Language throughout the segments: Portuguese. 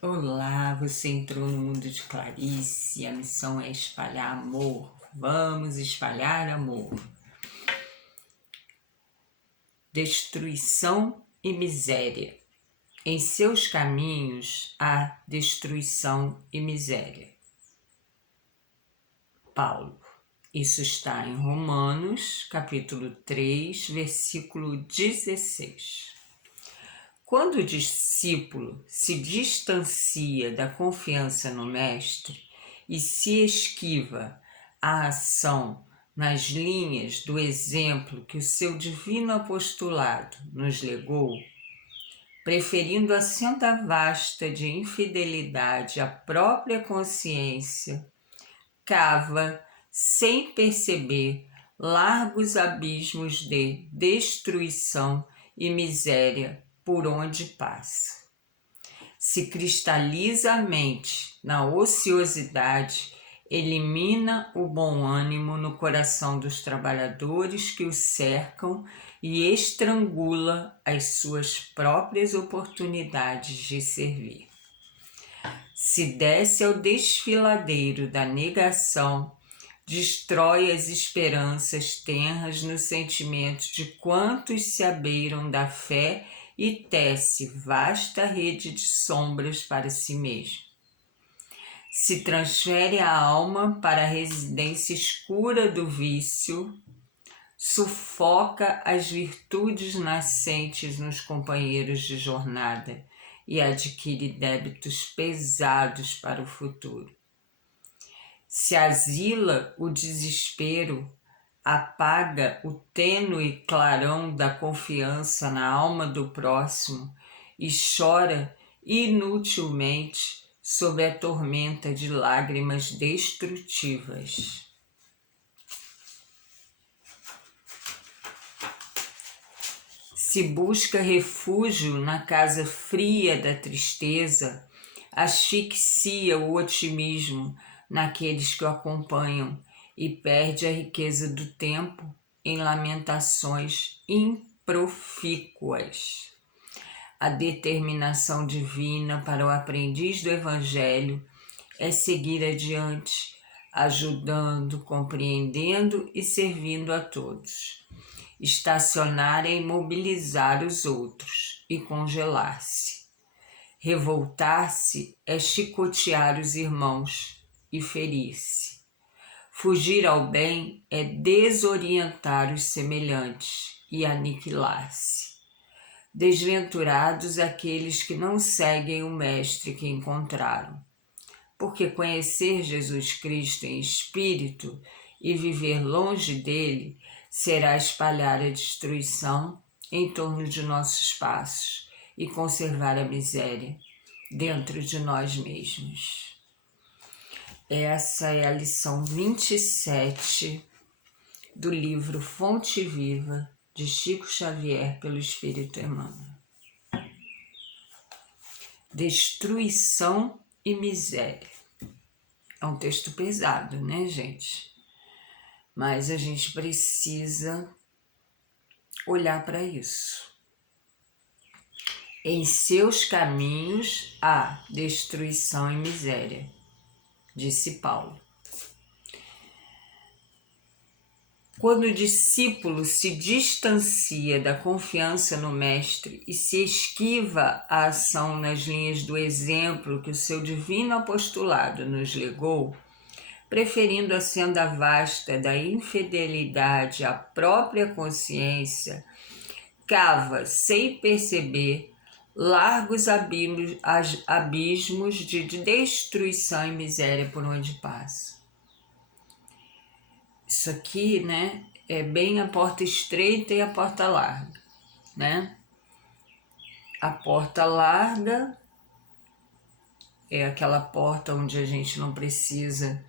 Olá, você entrou no mundo de Clarice, a missão é espalhar amor. Vamos espalhar amor. Destruição e miséria. Em seus caminhos há destruição e miséria. Paulo. Isso está em Romanos, capítulo 3, versículo 16. Quando o discípulo se distancia da confiança no mestre e se esquiva a ação nas linhas do exemplo que o seu divino apostolado nos legou, preferindo a senda vasta de infidelidade à própria consciência, cava, sem perceber, largos abismos de destruição e miséria por onde passa. Se cristaliza a mente na ociosidade, elimina o bom ânimo no coração dos trabalhadores que o cercam e estrangula as suas próprias oportunidades de servir. Se desce ao desfiladeiro da negação, destrói as esperanças tenras no sentimento de quantos se abeiram da fé e tece vasta rede de sombras para si mesmo. Se transfere a alma para a residência escura do vício, sufoca as virtudes nascentes nos companheiros de jornada e adquire débitos pesados para o futuro. Se asila o desespero, apaga o tênue clarão da confiança na alma do próximo e chora inutilmente sob a tormenta de lágrimas destrutivas. Se busca refúgio na casa fria da tristeza, asfixia o otimismo naqueles que o acompanham e perde a riqueza do tempo em lamentações improfícuas. A determinação divina para o aprendiz do Evangelho é seguir adiante, ajudando, compreendendo e servindo a todos. Estacionar é imobilizar os outros e congelar-se. Revoltar-se é chicotear os irmãos e ferir-se. Fugir ao bem é desorientar os semelhantes e aniquilar-se. Desventurados aqueles que não seguem o Mestre que encontraram, porque conhecer Jesus Cristo em espírito e viver longe dele será espalhar a destruição em torno de nossos passos e conservar a miséria dentro de nós mesmos. Essa é a lição 27 do livro Fonte Viva, de Chico Xavier, pelo Espírito Emmanuel. Destruição e miséria. É um texto pesado, né, gente? Mas a gente precisa olhar para isso. Em seus caminhos há destruição e miséria, disse Paulo. Quando o discípulo se distancia da confiança no Mestre e se esquiva a ação nas linhas do exemplo que o seu divino apostolado nos legou, preferindo a senda vasta da infidelidade à própria consciência, cava, sem perceber, largos abismos de destruição e miséria por onde passa. Isso aqui, né, é bem a porta estreita e a porta larga, né? A porta larga é aquela porta onde a gente não precisa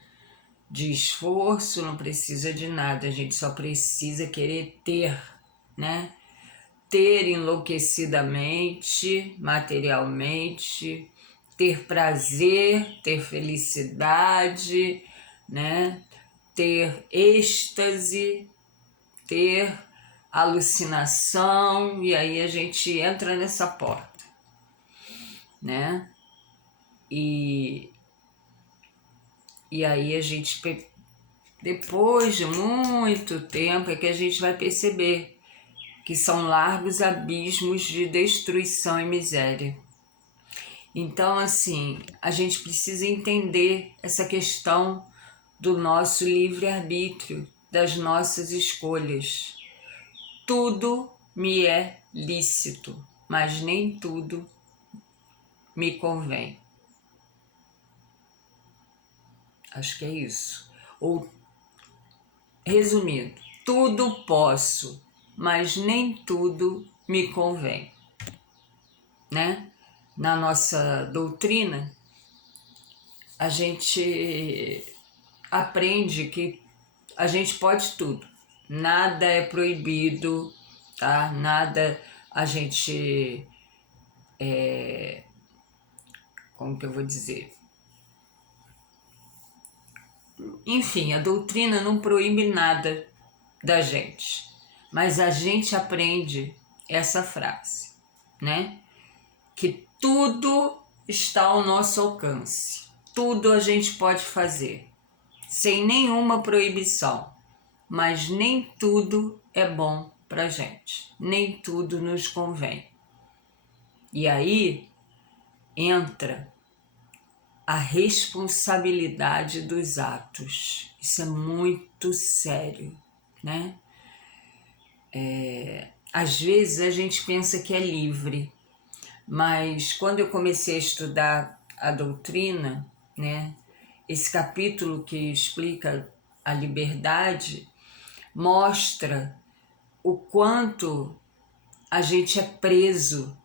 de esforço, não precisa de nada, a gente só precisa querer ter, né? Ter enlouquecidamente, materialmente, ter prazer, ter felicidade, né? Ter êxtase, ter alucinação, e aí a gente entra nessa porta, né? E aí a gente, depois de muito tempo, é que a gente vai perceber que são largos abismos de destruição e miséria. Então, assim, a gente precisa entender essa questão do nosso livre-arbítrio, das nossas escolhas. Tudo me é lícito, mas nem tudo me convém. Acho que é isso. Ou, resumindo, tudo posso, mas nem tudo me convém, né? Na nossa doutrina, a gente aprende que a gente pode tudo. Nada é proibido, tá? Nada a gente... como que eu vou dizer? Enfim, a doutrina não proíbe nada da gente, mas a gente aprende essa frase, né? Que tudo está ao nosso alcance, tudo a gente pode fazer, sem nenhuma proibição, mas nem tudo é bom pra gente, nem tudo nos convém. E aí entra a responsabilidade dos atos. Isso é muito sério, né? Às vezes a gente pensa que é livre, mas quando eu comecei a estudar a doutrina, né, esse capítulo que explica a liberdade mostra o quanto a gente é preso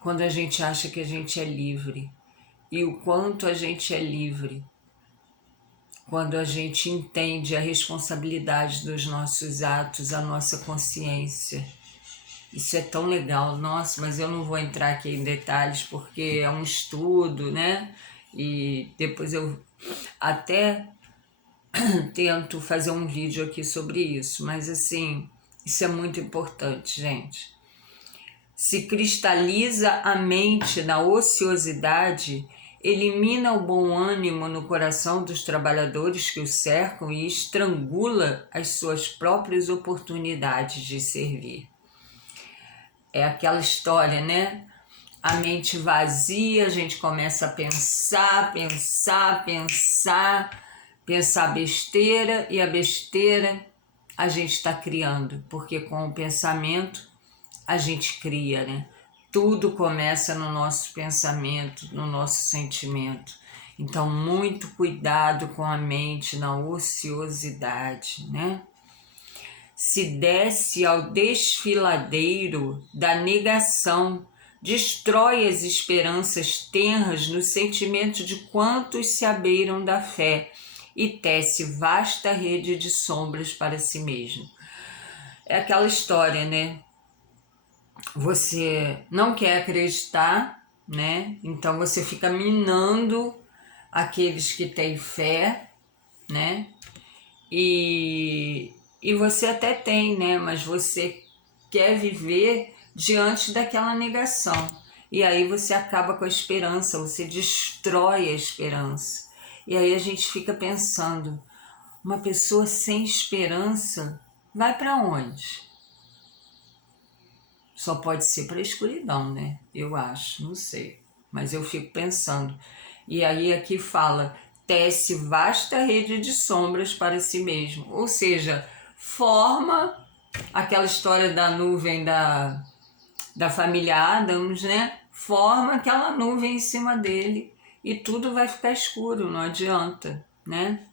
quando a gente acha que a gente é livre e o quanto a gente é livre quando a gente entende a responsabilidade dos nossos atos, a nossa consciência. Isso é tão legal, nossa, mas eu não vou entrar aqui em detalhes porque é um estudo, né? E depois eu até tento fazer um vídeo aqui sobre isso, mas assim, isso é muito importante, gente. Se cristaliza a mente na ociosidade, elimina o bom ânimo no coração dos trabalhadores que o cercam e estrangula as suas próprias oportunidades de servir. É aquela história, né? A mente vazia, a gente começa a pensar besteira, e a besteira a gente está criando, porque com o pensamento a gente cria, né? Tudo começa no nosso pensamento, no nosso sentimento. Então, muito cuidado com a mente na ociosidade, né? Se desce ao desfiladeiro da negação, destrói as esperanças tenras no sentimento de quantos se abeiram da fé e tece vasta rede de sombras para si mesmo. É aquela história, né? Você não quer acreditar, né? Então você fica minando aqueles que têm fé, né? E você até tem, né? Mas você quer viver diante daquela negação. E aí você acaba com a esperança, você destrói a esperança. E aí a gente fica pensando, uma pessoa sem esperança vai para onde? Só pode ser para a escuridão, né? Eu acho, não sei. Mas eu fico pensando. E aí aqui fala, tece vasta rede de sombras para si mesmo. Ou seja, forma aquela história da nuvem da família Adams, né? Forma aquela nuvem em cima dele e tudo vai ficar escuro, não adianta, né?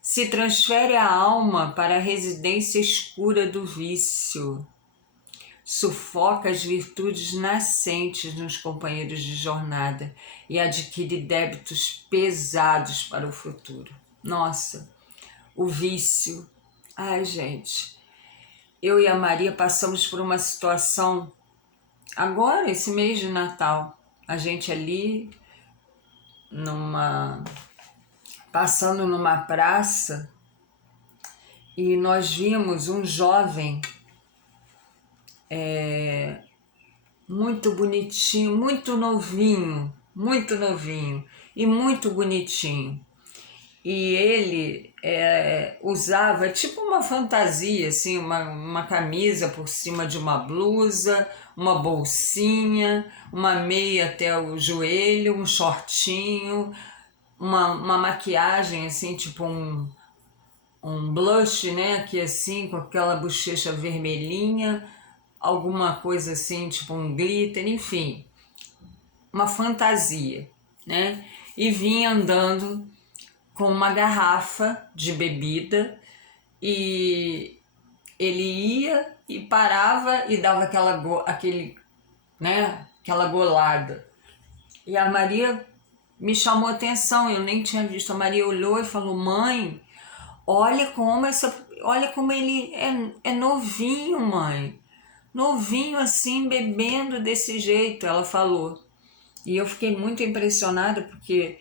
Se transfere a alma para a residência escura do vício. Sufoca as virtudes nascentes nos companheiros de jornada e adquire débitos pesados para o futuro. Nossa, o vício. Ai, gente, eu e a Maria passamos por uma situação agora, esse mês de Natal. A gente ali, passando numa praça, e nós vimos um jovem muito bonitinho, muito novinho, muito novinho e muito bonitinho. E ele usava tipo uma fantasia, assim, uma camisa por cima de uma blusa, uma bolsinha, uma meia até o joelho, um shortinho, uma maquiagem assim, tipo um blush, né, aqui assim, com aquela bochecha vermelhinha, alguma coisa assim, tipo um glitter, enfim, uma fantasia, né? E vinha andando com uma garrafa de bebida e ele ia e parava e dava aquela golada. E a Maria me chamou a atenção, eu nem tinha visto. A Maria olhou e falou: mãe, olha como ele é novinho, mãe. Novinho assim, bebendo desse jeito, ela falou. E eu fiquei muito impressionada porque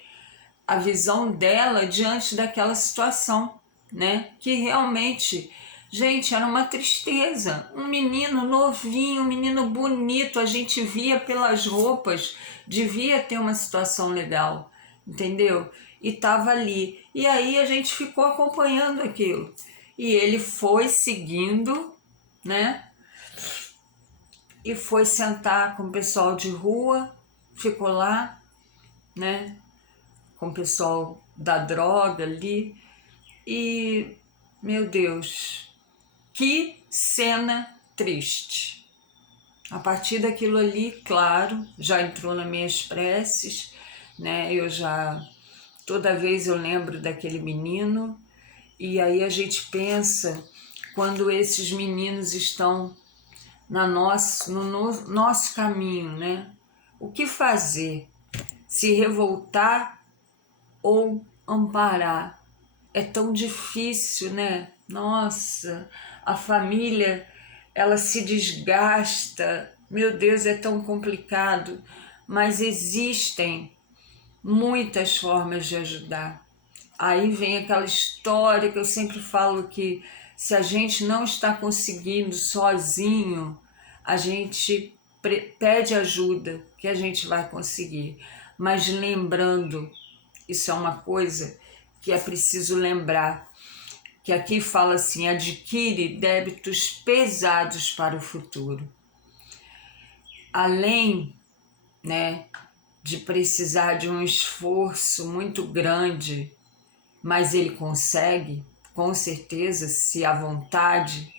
a visão dela diante daquela situação, né? Que realmente, gente, era uma tristeza. Um menino novinho, um menino bonito, a gente via pelas roupas, devia ter uma situação legal, entendeu? E estava ali. E aí a gente ficou acompanhando aquilo. E ele foi seguindo, né? E foi sentar com o pessoal de rua, ficou lá, né? Com o pessoal da droga ali. E, meu Deus, que cena triste. A partir daquilo ali, claro, já entrou nas minhas preces, né? Toda vez eu lembro daquele menino, e aí a gente pensa quando esses meninos estão no nosso caminho, né? O que fazer? Se revoltar ou amparar? É tão difícil, né? Nossa, a família, ela se desgasta. Meu Deus, é tão complicado. Mas existem muitas formas de ajudar. Aí vem aquela história que eu sempre falo que se a gente não está conseguindo sozinho, a gente pede ajuda, que a gente vai conseguir. Mas lembrando, isso é uma coisa que é preciso lembrar, que aqui fala assim: adquire débitos pesados para o futuro. Além, né, de precisar de um esforço muito grande, mas ele consegue, com certeza, se há vontade,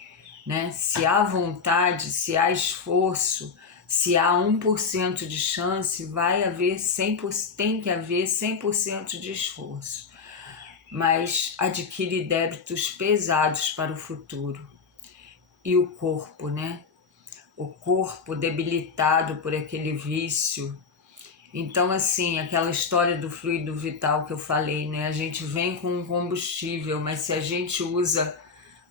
né? Se há vontade, se há esforço, se há 1% de chance, vai haver 100%, tem que haver 100% de esforço. Mas adquire débitos pesados para o futuro. E o corpo, né? O corpo debilitado por aquele vício. Então, assim, aquela história do fluido vital que eu falei, né? A gente vem com um combustível, mas se a gente usa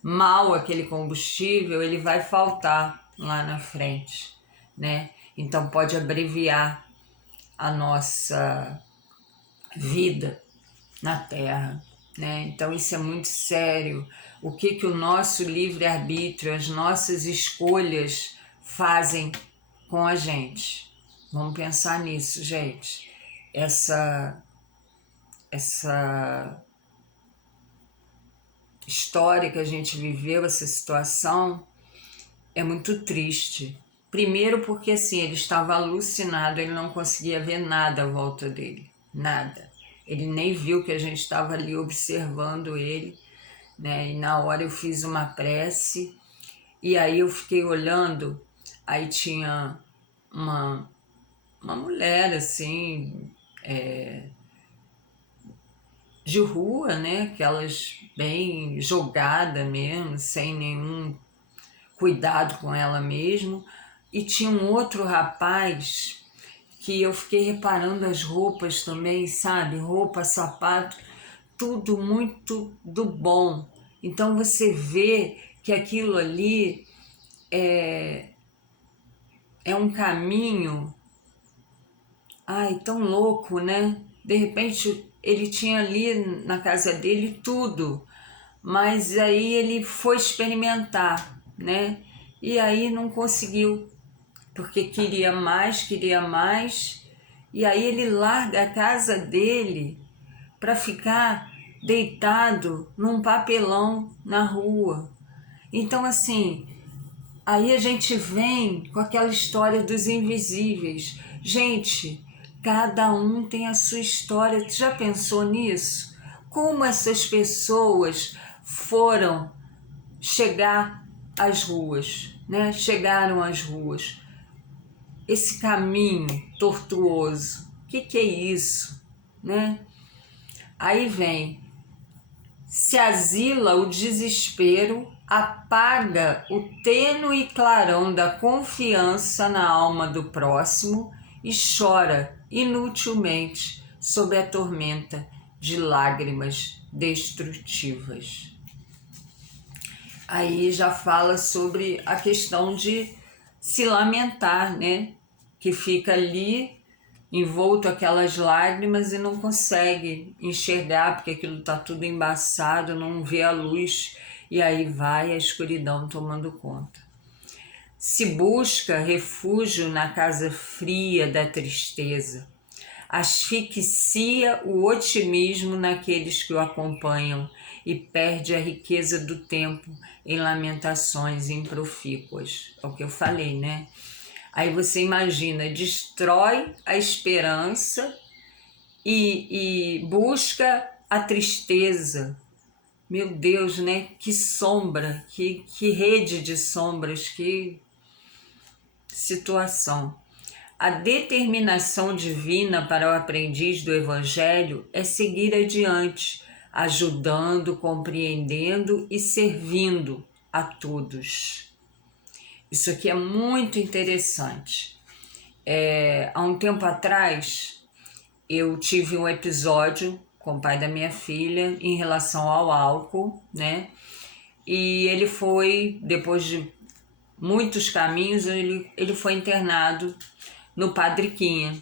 mal aquele combustível, ele vai faltar lá na frente, né? Então pode abreviar a nossa vida na Terra, né? Então isso é muito sério. O que o nosso livre-arbítrio, as nossas escolhas fazem com a gente? Vamos pensar nisso, gente. Essa história que a gente viveu, essa situação, é muito triste. Primeiro porque assim, ele estava alucinado, ele não conseguia ver nada à volta dele, nada. Ele nem viu que a gente estava ali observando ele, né? E na hora eu fiz uma prece e aí eu fiquei olhando, aí tinha uma mulher assim, de rua, né? Aquelas bem jogada mesmo, sem nenhum cuidado com ela mesmo. E tinha um outro rapaz que eu fiquei reparando as roupas também, sabe? Roupa, sapato, tudo muito do bom. Então você vê que aquilo ali é um caminho, ai, tão louco, né? De repente ele tinha ali na casa dele tudo, mas aí ele foi experimentar, né? E aí não conseguiu, porque queria mais, E aí ele larga a casa dele para ficar deitado num papelão na rua. Então, assim, aí a gente vem com aquela história dos invisíveis. Gente, cada um tem a sua história. Tu já pensou nisso? Como essas pessoas foram chegar às ruas, né? Chegaram às ruas. Esse caminho tortuoso, o que é isso, né? Aí vem, se asila o desespero, apaga o tênue clarão da confiança na alma do próximo e chora inutilmente sob a tormenta de lágrimas destrutivas. Aí já fala sobre a questão de se lamentar, né? Que fica ali envolto aquelas lágrimas e não consegue enxergar porque aquilo está tudo embaçado, não vê a luz e aí vai a escuridão tomando conta. Se busca refúgio na casa fria da tristeza, asfixia o otimismo naqueles que o acompanham e perde a riqueza do tempo em lamentações improfícuas. É o que eu falei, né? Aí você imagina, destrói a esperança e busca a tristeza. Meu Deus, né? Que sombra, que rede de sombras, que situação. A determinação divina para o aprendiz do Evangelho é seguir adiante, ajudando, compreendendo e servindo a todos. Isso aqui é muito interessante. Há um tempo atrás, eu tive um episódio com o pai da minha filha em relação ao álcool, né? E ele foi, depois de muitos caminhos, ele foi internado no Padre Quinha,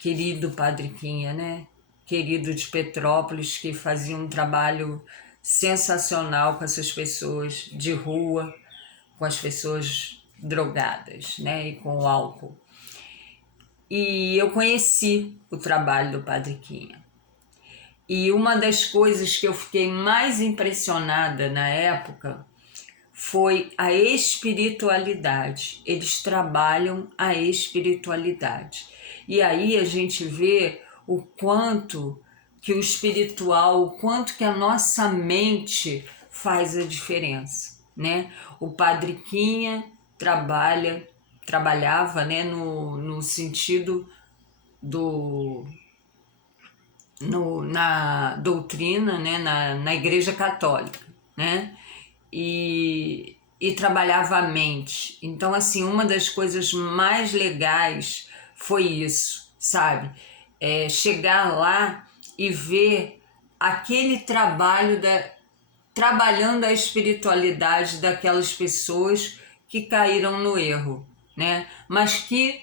querido Padre Quinha, né? Querido de Petrópolis, que fazia um trabalho sensacional com essas pessoas de rua, com as pessoas drogadas, né? E com o álcool. E eu conheci o trabalho do Padre Quinha. E uma das coisas que eu fiquei mais impressionada na época foi a espiritualidade. Eles trabalham a espiritualidade. E aí a gente vê o quanto que o espiritual, o quanto que a nossa mente faz a diferença, né? O Padre Quinha trabalhava, né, no sentido na doutrina, né, na Igreja Católica, né? E trabalhava a mente. Então, assim, uma das coisas mais legais foi isso, sabe? Chegar lá e ver aquele trabalho trabalhando a espiritualidade daquelas pessoas que caíram no erro, né? Mas que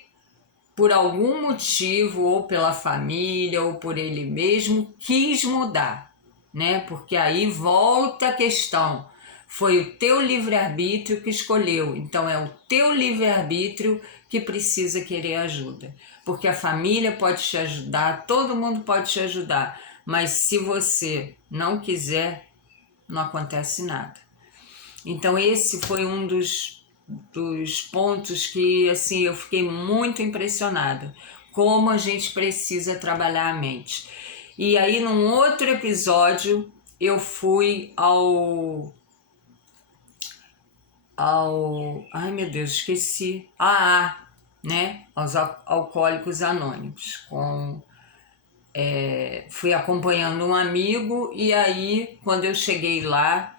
por algum motivo, ou pela família, ou por ele mesmo, quis mudar, né? Porque aí volta a questão. Foi o teu livre-arbítrio que escolheu. Então é o teu livre-arbítrio que precisa querer ajuda. Porque a família pode te ajudar, todo mundo pode te ajudar. Mas se você não quiser, não acontece nada. Então esse foi um dos pontos que, assim, eu fiquei muito impressionada. Como a gente precisa trabalhar a mente. E aí, num outro episódio, eu fui ai meu Deus, esqueci. Né? Aos Alcoólicos Anônimos. Fui acompanhando um amigo e aí, quando eu cheguei lá,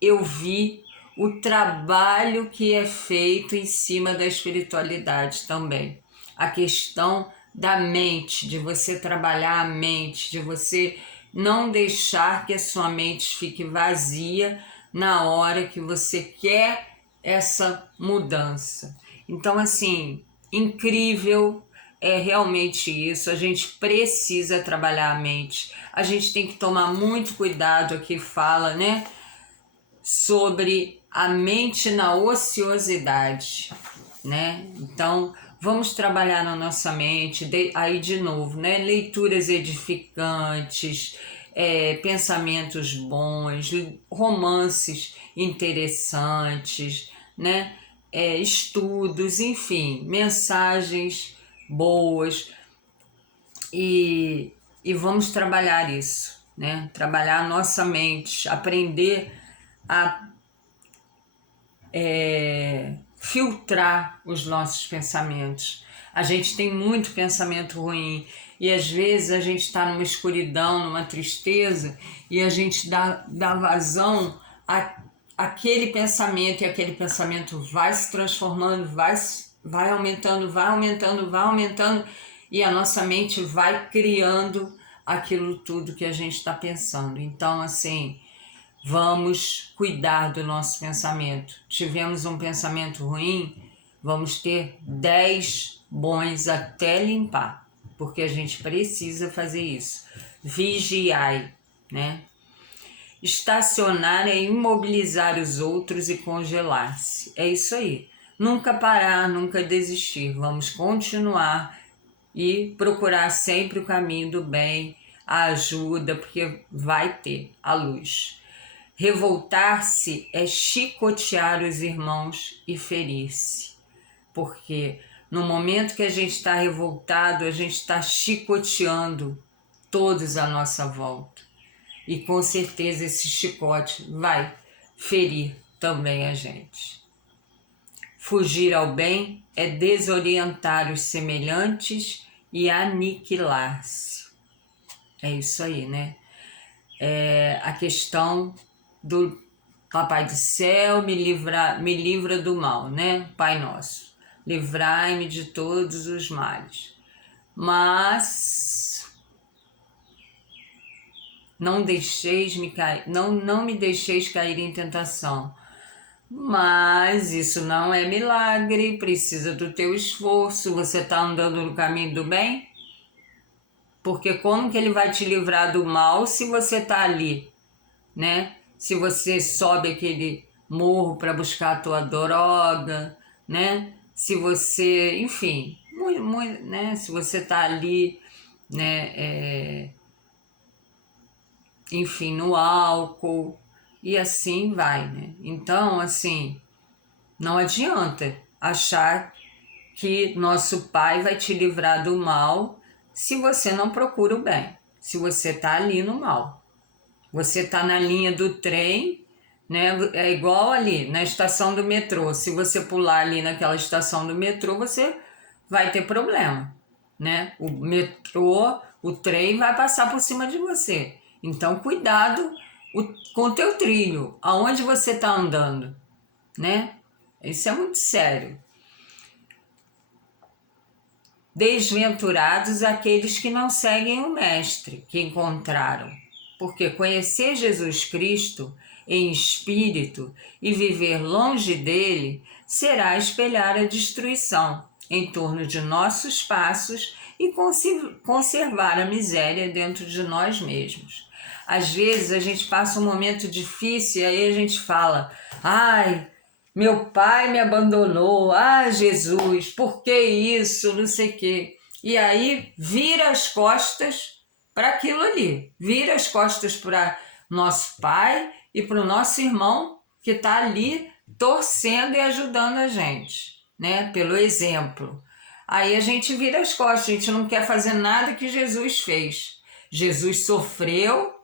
eu vi o trabalho que é feito em cima da espiritualidade também. A questão da mente, de você trabalhar a mente, de você não deixar que a sua mente fique vazia na hora que você quer essa mudança. Então, assim, incrível. É realmente isso, a gente precisa trabalhar a mente, a gente tem que tomar muito cuidado, aqui fala, né, sobre a mente na ociosidade, né? Então, Vamos trabalhar na nossa mente, aí de novo, né? Leituras edificantes, pensamentos bons, romances interessantes, né? Estudos, enfim, mensagens boas e vamos trabalhar isso, né? Trabalhar a nossa mente, aprender a filtrar os nossos pensamentos. A gente tem muito pensamento ruim e às vezes a gente está numa escuridão, numa tristeza e a gente dá vazão àquele pensamento e aquele pensamento vai se transformando, vai aumentando, vai aumentando, vai aumentando e a nossa mente vai criando aquilo tudo que a gente está pensando. Então, assim, vamos cuidar do nosso pensamento. Tivemos um pensamento ruim, vamos ter 10 bons até limpar, porque a gente precisa fazer isso. Vigiai, né? Estacionar é imobilizar os outros e congelar-se. É isso aí. Nunca parar, nunca desistir. Vamos continuar e procurar sempre o caminho do bem, a ajuda, porque vai ter a luz. Revoltar-se é chicotear os irmãos e ferir-se. Porque no momento que a gente está revoltado, a gente está chicoteando todos à nossa volta. E com certeza esse chicote vai ferir também a gente. Fugir ao bem é desorientar os semelhantes e aniquilar-se. É isso aí, né? É a questão do Papai do Céu, me livra do mal, né? Pai Nosso, livrai-me de todos os males. Mas não me deixeis cair em tentação. Mas isso não é milagre, precisa do teu esforço. Você está andando no caminho do bem? Porque como que ele vai te livrar do mal se você está ali, né? Se você sobe aquele morro para buscar a tua droga, né? Se você, enfim, né? Se você está ali, né? Enfim, no álcool e assim vai, né? Então, assim, não adianta achar que nosso Pai vai te livrar do mal se você não procura o bem, se você está ali no mal. Você está na linha do trem, né? É igual ali na estação do metrô. Se você pular ali naquela estação do metrô, você vai ter problema, né? O metrô, o trem vai passar por cima de você. Então, cuidado com o teu trilho, aonde você está andando, né? Isso é muito sério. Desventurados aqueles que não seguem o Mestre, que encontraram. Porque conhecer Jesus Cristo em espírito e viver longe dele será espelhar a destruição em torno de nossos passos e conservar a miséria dentro de nós mesmos. Às vezes a gente passa um momento difícil e aí a gente fala: ai, meu pai me abandonou, ah, Jesus, por que isso, não sei o quê. E aí vira as costas para aquilo ali, vira as costas para nosso pai e para o nosso irmão que está ali torcendo e ajudando a gente, né? Pelo exemplo. Aí a gente vira as costas, a gente não quer fazer nada que Jesus fez. Jesus sofreu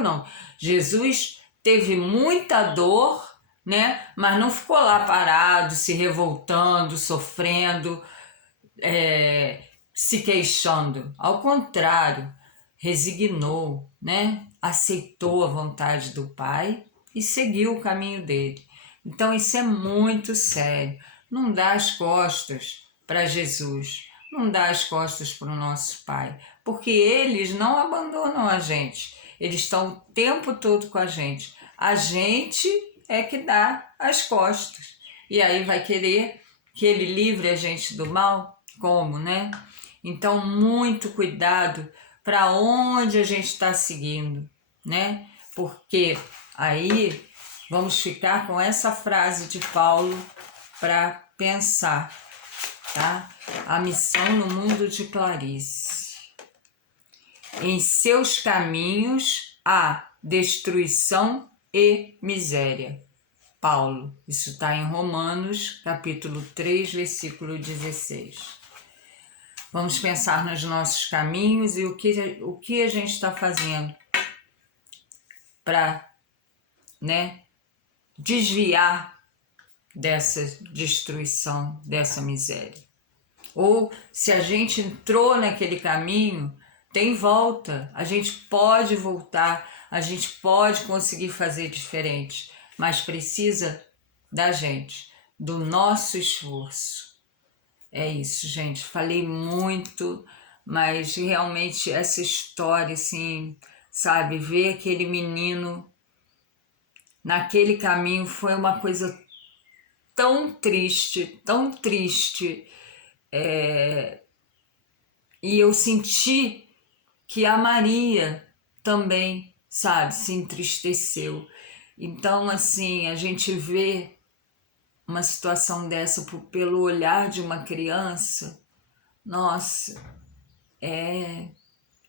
não, Jesus teve muita dor, né? Mas não ficou lá parado, se revoltando, sofrendo, se queixando. Ao contrário, resignou, né? Aceitou a vontade do Pai e seguiu o caminho dele. Então isso é muito sério. Não dá as costas para Jesus, não dá as costas para o nosso Pai, porque eles não abandonam a gente, eles estão o tempo todo com a gente. A gente é que dá as costas. E aí vai querer que ele livre a gente do mal? Como, né? Então, muito cuidado para onde a gente está seguindo, né? Porque aí vamos ficar com essa frase de Paulo para pensar. tá? A missão no mundo de Clarice. Em seus caminhos há destruição e miséria. Paulo, isso está em Romanos, capítulo 3, versículo 16. Vamos pensar nos nossos caminhos e o que a gente está fazendo para, né, desviar dessa destruição, dessa miséria. Ou se a gente entrou naquele caminho, tem volta, a gente pode voltar, a gente pode conseguir fazer diferente, mas precisa da gente, do nosso esforço. É isso, gente, falei muito, mas realmente essa história, assim, sabe, ver aquele menino naquele caminho foi uma coisa tão triste, tão triste. E eu senti que a Maria também, sabe, se entristeceu. Então, assim, a gente vê uma situação dessa pelo olhar de uma criança, nossa, é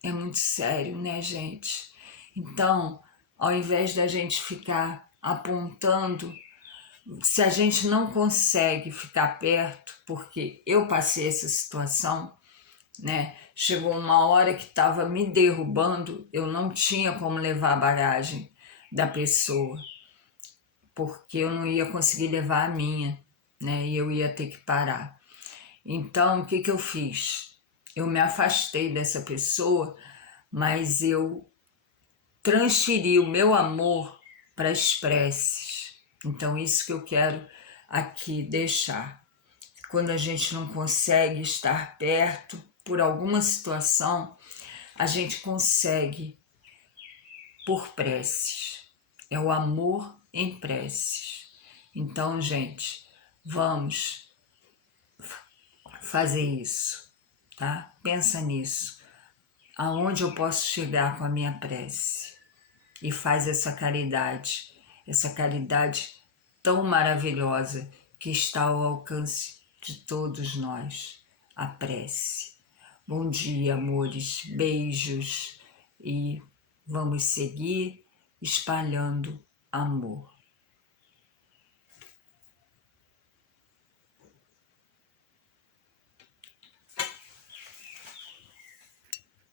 muito sério, né, gente? Então, ao invés da gente ficar apontando, se a gente não consegue ficar perto, porque eu passei essa situação, né? Chegou uma hora que estava me derrubando, eu não tinha como levar a bagagem da pessoa, porque eu não ia conseguir levar a minha, né? E eu ia ter que parar. Então, o que eu fiz? Eu me afastei dessa pessoa, mas eu transferi o meu amor para as preces. Então, isso que eu quero aqui deixar. Quando a gente não consegue estar perto por alguma situação, a gente consegue por preces. É o amor em preces. Então, gente, vamos fazer isso, tá? Pensa nisso. Aonde eu posso chegar com a minha prece? E faz essa caridade tão maravilhosa que está ao alcance de todos nós, a prece. Bom dia, amores, beijos e vamos seguir espalhando amor.